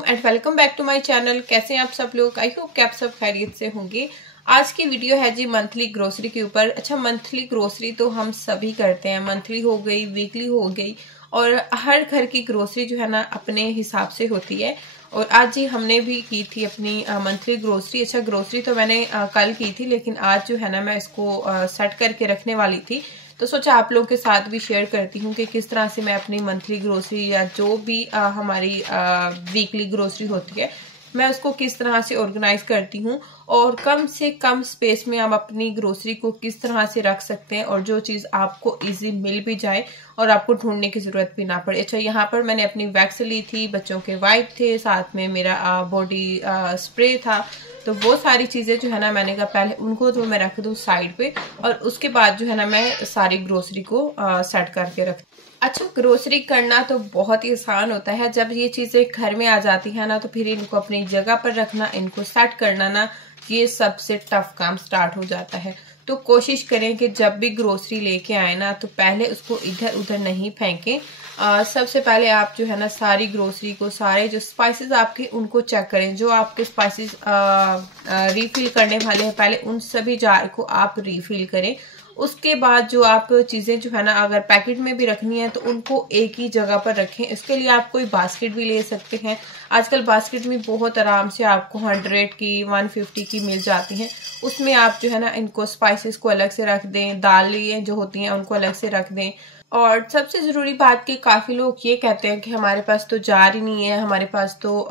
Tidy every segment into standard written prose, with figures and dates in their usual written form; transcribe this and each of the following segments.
And welcome back to my channel. कैसे हैं आप सब लोग? आई होप कि आप सब खैरियत से होंगे। आज की वीडियो है जी मंथली ग्रोसरी के ऊपर। अच्छा, मंथली ग्रोसरी तो हम सभी करते हैं, मंथली हो गई, वीकली हो गई, और हर घर की ग्रोसरी जो है ना अपने हिसाब से होती है। और आज जी हमने भी की थी अपनी मंथली ग्रोसरी। अच्छा, ग्रोसरी तो मैंने कल की थी, लेकिन आज जो है ना मैं इसको सेट करके रखने वाली थी, तो सोचा आप लोगों के साथ भी शेयर करती हूँ कि किस तरह से मैं अपनी मंथली ग्रोसरी या जो भी हमारी वीकली ग्रोसरी होती है मैं उसको किस तरह से ऑर्गेनाइज करती हूँ, और कम से कम स्पेस में हम अपनी ग्रोसरी को किस तरह से रख सकते हैं और जो चीज़ आपको इजी मिल भी जाए और आपको ढूंढने की ज़रूरत भी ना पड़े। अच्छा, यहाँ पर मैंने अपनी वैक्स ली थी, बच्चों के वाइप थे, साथ में मेरा बॉडी स्प्रे था। तो वो सारी चीज़ें जो है ना मैंने कहा पहले उनको तो मैं रख दूँ साइड पे, और उसके बाद जो है ना मैं सारी ग्रोसरी को सेट करके रख। अच्छा, ग्रोसरी करना तो बहुत ही आसान होता है। जब ये चीज़ें घर में आ जाती है ना तो फिर इनको अपनी जगह पर रखना, इनको सेट करना ना, ये सबसे टफ काम स्टार्ट हो जाता है। तो कोशिश करें कि जब भी ग्रोसरी लेके आए ना तो पहले उसको इधर उधर नहीं फेंकें। सबसे पहले आप जो है ना सारी ग्रोसरी को, सारे जो स्पाइसेस आपके उनको चेक करें। जो आपके स्पाइसेस रिफिल करने वाले हैं पहले उन सभी जार को आप रिफिल करें। उसके बाद जो आप चीज़ें जो है ना अगर पैकेट में भी रखनी है तो उनको एक ही जगह पर रखें। इसके लिए आप कोई बास्केट भी ले सकते हैं। आजकल बास्केट में बहुत आराम से आपको 100 की 150 की मिल जाती हैं। उसमें आप जो है ना इनको स्पाइसेस को अलग से रख दें, दालें जो होती हैं उनको अलग से रख दें। और सबसे ज़रूरी बात कि काफ़ी लोग ये कहते हैं कि हमारे पास तो जार ही नहीं है, हमारे पास तो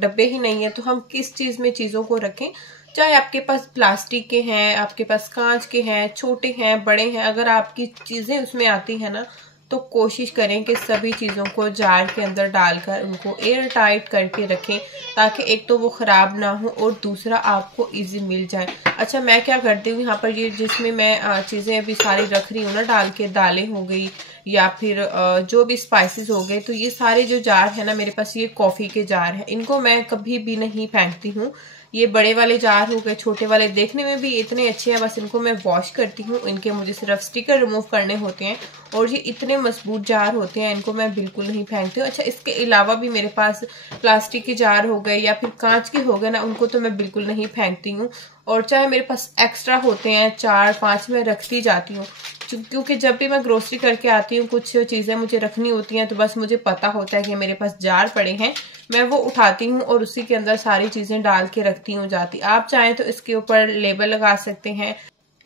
डब्बे ही नहीं है, तो हम किस चीज़ में चीज़ों को रखें। चाहे आपके पास प्लास्टिक के हैं, आपके पास कांच के हैं, छोटे हैं, बड़े हैं, अगर आपकी चीज़ें उसमें आती हैं ना तो कोशिश करें कि सभी चीज़ों को जार के अंदर डालकर उनको एयर टाइट करके रखें, ताकि एक तो वो ख़राब ना हो और दूसरा आपको इजी मिल जाए। अच्छा, मैं क्या करती हूँ यहाँ पर, ये जिसमें मैं चीज़ें अभी सारी रख रही हूँ ना डाल के, दालें हो गई या फिर जो भी स्पाइसेस हो गए, तो ये सारे जो जार है ना मेरे पास, ये कॉफ़ी के जार हैं, इनको मैं कभी भी नहीं फेंकती हूँ। ये बड़े वाले जार हो गए, छोटे वाले देखने में भी इतने अच्छे हैं, बस इनको मैं वॉश करती हूँ। इनके मुझे सिर्फ स्टिकर रिमूव करने होते हैं, और ये इतने मजबूत जार होते हैं, इनको मैं बिल्कुल नहीं फेंकती हूँ। अच्छा, इसके अलावा भी मेरे पास प्लास्टिक के जार हो गए या फिर कांच के हो गए ना, उनको तो मैं बिल्कुल नहीं फेंकती हूँ। और चाहे मेरे पास एक्स्ट्रा होते हैं 4-5 मैं रखती जाती हूँ, क्योंकि जब भी मैं ग्रोसरी करके आती हूँ कुछ चीज़ें मुझे रखनी होती हैं, तो बस मुझे पता होता है कि मेरे पास जार पड़े हैं, मैं वो उठाती हूँ और उसी के अंदर सारी चीज़ें डाल के रखती हूँ जाती। आप चाहें तो इसके ऊपर लेबल लगा सकते हैं,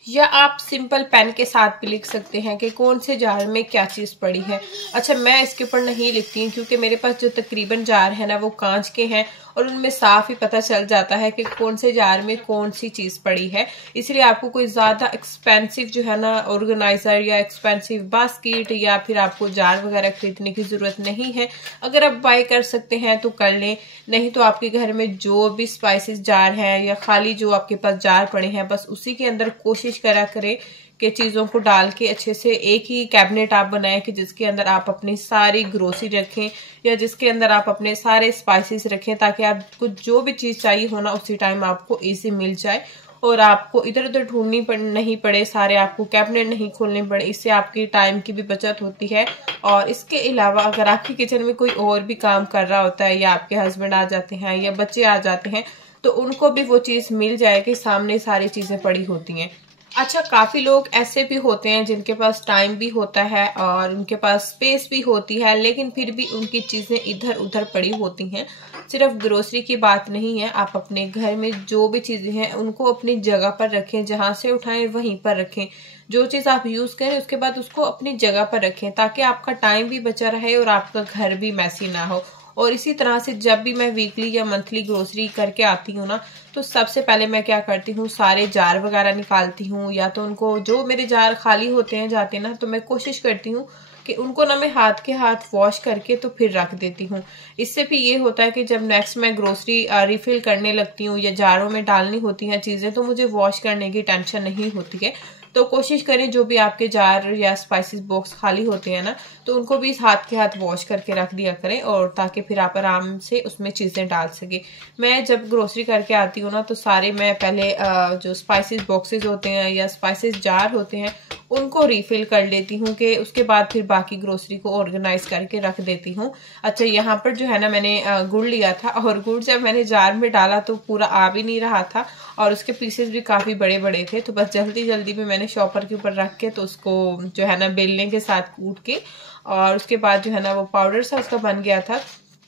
या आप सिंपल पेन के साथ भी लिख सकते हैं कि कौन से जार में क्या चीज़ पड़ी है। अच्छा, मैं इसके ऊपर नहीं लिखती हूँ क्योंकि मेरे पास जो तकरीबन जार है ना वो कांच के हैं, और उनमें साफ ही पता चल जाता है कि कौन से जार में कौन सी चीज़ पड़ी है। इसलिए आपको कोई ज़्यादा एक्सपेंसिव जो है ना ऑर्गेनाइजर या एक्सपेंसिव बास्केट या फिर आपको जार वगैरह खरीदने की ज़रूरत नहीं है। अगर आप बाय कर सकते हैं तो कर लें, नहीं तो आपके घर में जो भी स्पाइसेस जार हैं या खाली जो आपके पास जार पड़े हैं, बस उसी के अंदर कोशिश करा करें कि चीज़ों को डाल के अच्छे से एक ही कैबिनेट आप बनाएं कि जिसके अंदर आप अपनी सारी ग्रोसरी रखें, या जिसके अंदर आप अपने सारे स्पाइसेस रखें, ताकि आपको जो भी चीज़ चाहिए हो ना उसी टाइम आपको इजी मिल जाए और आपको इधर उधर ढूंढनी नहीं पड़े, सारे आपको कैबिनेट नहीं खोलने पड़े। इससे आपकी टाइम की भी बचत होती है। और इसके अलावा अगर आपकी किचन में कोई और भी काम कर रहा होता है, या आपके हस्बैंड आ जाते हैं या बच्चे आ जाते हैं, तो उनको भी वो चीज़ मिल जाएगी, सामने सारी चीज़ें पड़ी होती हैं। अच्छा, काफ़ी लोग ऐसे भी होते हैं जिनके पास टाइम भी होता है और उनके पास स्पेस भी होती है, लेकिन फिर भी उनकी चीज़ें इधर उधर पड़ी होती हैं। सिर्फ ग्रोसरी की बात नहीं है, आप अपने घर में जो भी चीज़ें हैं उनको अपनी जगह पर रखें, जहाँ से उठाएं वहीं पर रखें। जो चीज़ आप यूज़ करें उसके बाद उसको अपनी जगह पर रखें, ताकि आपका टाइम भी बचा रहे और आपका घर भी मैसी ना हो। और इसी तरह से जब भी मैं वीकली या मंथली ग्रोसरी करके आती हूँ ना, तो सबसे पहले मैं क्या करती हूँ, सारे जार वगैरह निकालती हूँ, या तो उनको जो मेरे जार खाली होते हैं जाते ना, तो मैं कोशिश करती हूँ कि उनको ना मैं हाथ के हाथ वॉश करके तो फिर रख देती हूँ। इससे भी ये होता है कि जब नेक्स्ट मैं ग्रोसरी रिफिल करने लगती हूँ या जारों में डालनी होती हैं चीज़ें, तो मुझे वॉश करने की टेंशन नहीं होती है। तो कोशिश करें जो भी आपके जार या स्पाइसेस बॉक्स खाली होते हैं ना, तो उनको भी हाथ के हाथ वॉश करके रख दिया करें, और ताकि फिर आप आराम से उसमें चीज़ें डाल सके। मैं जब ग्रोसरी करके आती हूँ ना, तो सारे मैं पहले जो स्पाइसेस बॉक्सेस होते हैं या स्पाइसेस जार होते हैं उनको रिफिल कर लेती हूँ, कि उसके बाद फिर बाकी ग्रोसरी को ऑर्गेनाइज करके रख देती हूँ। अच्छा, यहाँ पर जो है ना मैंने गुड़ लिया था, और गुड़ जब मैंने जार में डाला तो पूरा आ भी नहीं रहा था, और उसके पीसेस भी काफ़ी बड़े बड़े थे। तो बस जल्दी जल्दी में मैंने शॉपर के ऊपर रख के तो उसको जो है ना बेलने के साथ कूट के, और उसके बाद जो है ना वो पाउडर सा उसका बन गया था,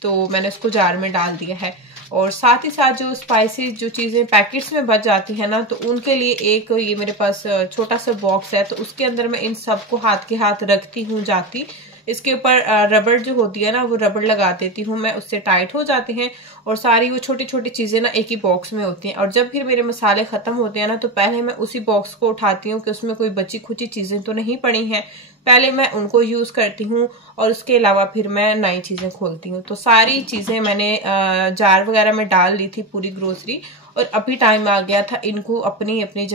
तो मैंने उसको जार में डाल दिया है। और साथ ही साथ जो स्पाइसेस जो चीज़ें पैकेट्स में बच जाती है ना, तो उनके लिए एक ये मेरे पास छोटा सा बॉक्स है, तो उसके अंदर मैं इन सबको हाथ के हाथ रखती हूँ जाती। इसके ऊपर रबड़ जो होती है ना, वो रबड़ लगा देती हूँ मैं, उससे टाइट हो जाते हैं, और सारी वो छोटी छोटी चीज़ें ना एक ही बॉक्स में होती हैं। और जब फिर मेरे मसाले ख़त्म होते हैं ना, तो पहले मैं उसी बॉक्स को उठाती हूँ कि उसमें कोई बची खुची चीज़ें तो नहीं पड़ी हैं, पहले मैं उनको यूज़ करती हूँ, और उसके अलावा फिर मैं नई चीज़ें खोलती हूँ। तो सारी चीज़ें मैंने जार वगैरह में डाल ली थी पूरी ग्रोसरी, और अभी टाइम आ गया था इनको अपनी अपनी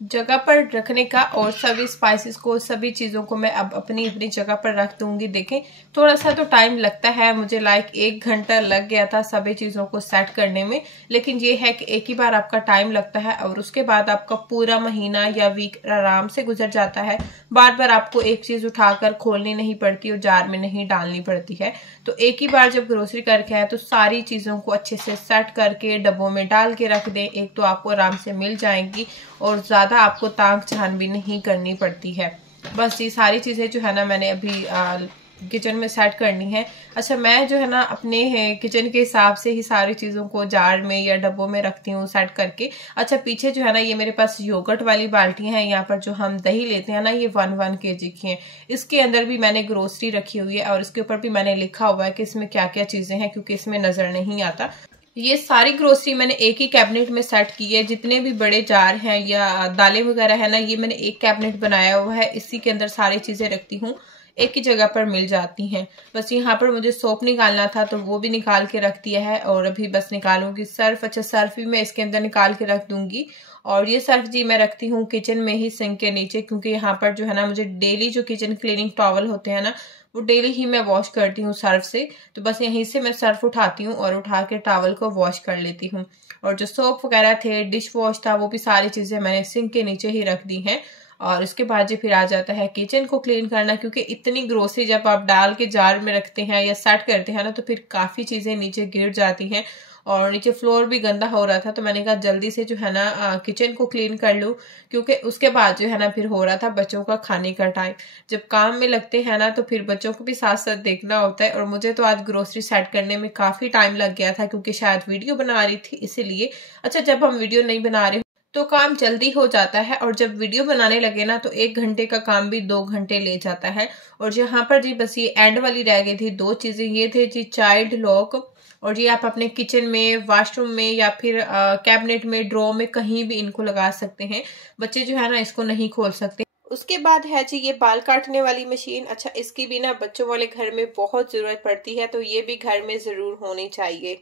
जगह पर रखने का, और सभी स्पाइसेस को, सभी चीज़ों को मैं अब अपनी अपनी जगह पर रख दूंगी। देखें, थोड़ा सा तो टाइम लगता है, मुझे लाइक 1 घंटा लग गया था सभी चीज़ों को सेट करने में, लेकिन ये है कि एक ही बार आपका टाइम लगता है, और उसके बाद आपका पूरा महीना या वीक आराम से गुजर जाता है। बार बार आपको एक चीज़ उठाकर खोलनी नहीं पड़ती और जार में नहीं डालनी पड़ती है। तो एक ही बार जब ग्रोसरी करके आए तो सारी चीज़ों को अच्छे से सेट करके डब्बों में डाल के रख दें। एक तो आपको आराम से मिल जाएंगी, और ज़्यादा आपको ताक झान भी नहीं करनी पड़ती है। बस ये सारी चीज़ें जो है ना मैंने अभी किचन में सेट करनी है। अच्छा, मैं जो है ना अपने किचन के हिसाब से ही सारी चीज़ों को जार में या डब्बों में रखती हूँ सेट करके। अच्छा, पीछे जो है ना ये मेरे पास योगर्ट वाली बाल्टियाँ हैं, यहाँ पर जो हम दही लेते हैं ना, ये 1 kg की हैं। इसके अंदर भी मैंने ग्रोसरी रखी हुई है, और इसके ऊपर भी मैंने लिखा हुआ है कि इसमें क्या क्या चीज़ें हैं, क्योंकि इसमें नज़र नहीं आता। ये सारी ग्रोसरी मैंने एक ही कैबिनेट में सेट की है। जितने भी बड़े जार हैं या दालें वगैरह है ना, ये मैंने एक कैबिनेट बनाया हुआ है, इसी के अंदर सारी चीज़ें रखती हूँ, एक ही जगह पर मिल जाती हैं। बस यहाँ पर मुझे सोप निकालना था, तो वो भी निकाल के रख दिया है, और अभी बस निकालूंगी सर्फ। अच्छा, सर्फ भी मैं इसके अंदर निकाल के रख दूंगी, और ये सर्फ जी मैं रखती हूँ किचन में ही, सिंक के नीचे, क्योंकि यहाँ पर जो है ना मुझे डेली जो किचन क्लीनिंग टॉवल होते हैं ना, वो डेली ही मैं वॉश करती हूँ सर्फ से। तो बस यहीं से मैं सर्फ उठाती हूँ और उठा के टॉवल को वॉश कर लेती हूँ। और जो सोप वगैरह थे, डिश वॉश था, वो भी सारी चीज़ें मैंने सिंक के नीचे ही रख दी हैं। और उसके बाद जी फिर आ जाता है किचन को क्लीन करना, क्योंकि इतनी ग्रोसरी जब आप डाल के जार में रखते हैं या सेट करते हैं ना, तो फिर काफ़ी चीज़ें नीचे गिर जाती हैं, और नीचे फ्लोर भी गंदा हो रहा था। तो मैंने कहा जल्दी से जो है ना किचन को क्लीन कर लूँ, क्योंकि उसके बाद जो है ना फिर हो रहा था बच्चों का खाने का टाइम। जब काम में लगते हैं ना, तो फिर बच्चों को भी साथ साथ देखना होता है, और मुझे तो आज ग्रोसरी सेट करने में काफ़ी टाइम लग गया था, क्योंकि शायद वीडियो बना रही थी इसीलिए। अच्छा, जब हम वीडियो नहीं बना रहे तो काम जल्दी हो जाता है, और जब वीडियो बनाने लगे ना, तो 1 घंटे का काम भी 2 घंटे ले जाता है। और यहाँ पर जी बस ये एंड वाली रह गई थी 2 चीज़ें, ये थे जी चाइल्ड लॉक, और ये आप अपने किचन में, वॉशरूम में, या फिर कैबिनेट में, ड्रॉ में, कहीं भी इनको लगा सकते हैं। बच्चे जो है ना इसको नहीं खोल सकते। उसके बाद है जी ये बाल काटने वाली मशीन। अच्छा, इसकी भी ना बच्चों वाले घर में बहुत ज़रूरत पड़ती है, तो ये भी घर में ज़रूर होनी चाहिए।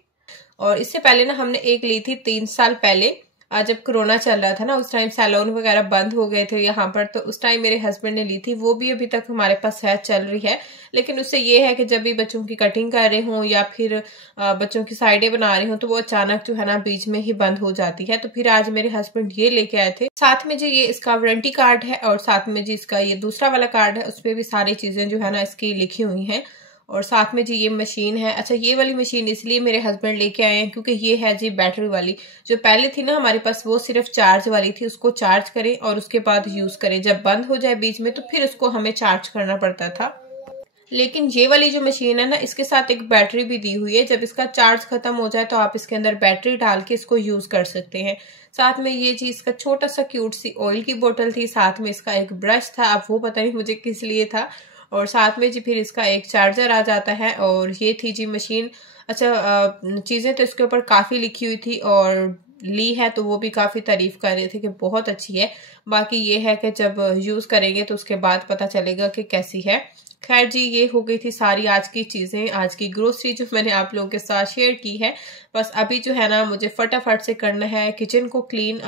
और इससे पहले ना हमने एक ली थी 3 साल पहले, जब कोरोना चल रहा था ना, उस टाइम सैलून वगैरह बंद हो गए थे यहाँ पर, तो उस टाइम मेरे हस्बैंड ने ली थी। वो भी अभी तक हमारे पास है, चल रही है। लेकिन उससे ये है कि जब भी बच्चों की कटिंग कर रहे हों या फिर बच्चों की साइडें बना रहे हों, तो वो अचानक जो है ना बीच में ही बंद हो जाती है। तो फिर आज मेरे हस्बैंड ये लेके आए थे। साथ में जी ये इसका वारंटी कार्ड है, और साथ में जी इसका ये दूसरा वाला कार्ड है, उस पर भी सारी चीज़ें जो है ना इसकी लिखी हुई हैं। और साथ में जी ये मशीन है। अच्छा, ये वाली मशीन इसलिए मेरे हस्बैंड लेके आए हैं क्योंकि ये है जी बैटरी वाली। जो पहले थी ना हमारे पास, वो सिर्फ चार्ज वाली थी, उसको चार्ज करें और उसके बाद यूज करें। जब बंद हो जाए बीच में तो फिर उसको हमें चार्ज करना पड़ता था। लेकिन ये वाली जो मशीन है ना, इसके साथ एक बैटरी भी दी हुई है। जब इसका चार्ज खत्म हो जाए तो आप इसके अंदर बैटरी डाल के इसको यूज कर सकते हैं। साथ में ये जी इसका छोटा सा क्यूट सी ऑयल की बोतल थी, साथ में इसका एक ब्रश था, अब वो पता नहीं मुझे किस लिए था। और साथ में जी फिर इसका एक चार्जर आ जाता है, और ये थी जी मशीन। अच्छा, चीज़ें तो इसके ऊपर काफ़ी लिखी हुई थी, और ली है तो वो भी काफ़ी तारीफ कर रहे थे कि बहुत अच्छी है। बाकी ये है कि जब यूज़ करेंगे तो उसके बाद पता चलेगा कि कैसी है। खैर जी, ये हो गई थी सारी आज की चीज़ें, आज की ग्रोसरी जो मैंने आप लोगों के साथ शेयर की है। बस अभी जो है ना मुझे फटाफट से करना है किचन को क्लीन,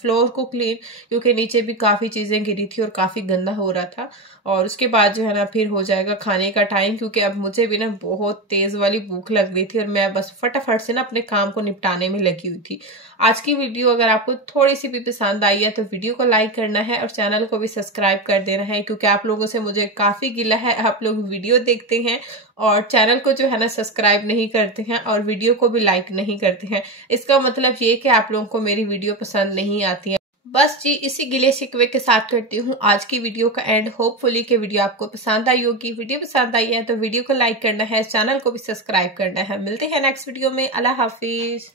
फ्लोर को क्लीन, क्योंकि नीचे भी काफ़ी चीज़ें गिरी थी और काफ़ी गंदा हो रहा था। और उसके बाद जो है ना फिर हो जाएगा खाने का टाइम, क्योंकि अब मुझे भी ना बहुत तेज़ वाली भूख लग गई थी और मैं बस फटाफट से ना अपने काम को निपटाने में लगी हुई थी। आज की वीडियो अगर आपको थोड़ी सी भी पसंद आई है तो वीडियो को लाइक करना है और चैनल को भी सब्सक्राइब कर देना है, क्योंकि आप लोगों से मुझे काफ़ी गिला है, आप लोग वीडियो देखते हैं और चैनल को जो है ना सब्सक्राइब नहीं करते हैं और वीडियो को भी लाइक नहीं करते हैं। इसका मतलब ये कि आप लोगों को मेरी वीडियो पसंद नहीं आती है। बस जी, इसी गिले शिकवे के साथ करती हूँ आज की वीडियो का एंड। होपफुली कि वीडियो आपको पसंद आई होगी। वीडियो पसंद आई है तो वीडियो को लाइक करना है, चैनल को भी सब्सक्राइब करना है। मिलते हैं नेक्स्ट वीडियो में। अल्लाह हाफिज।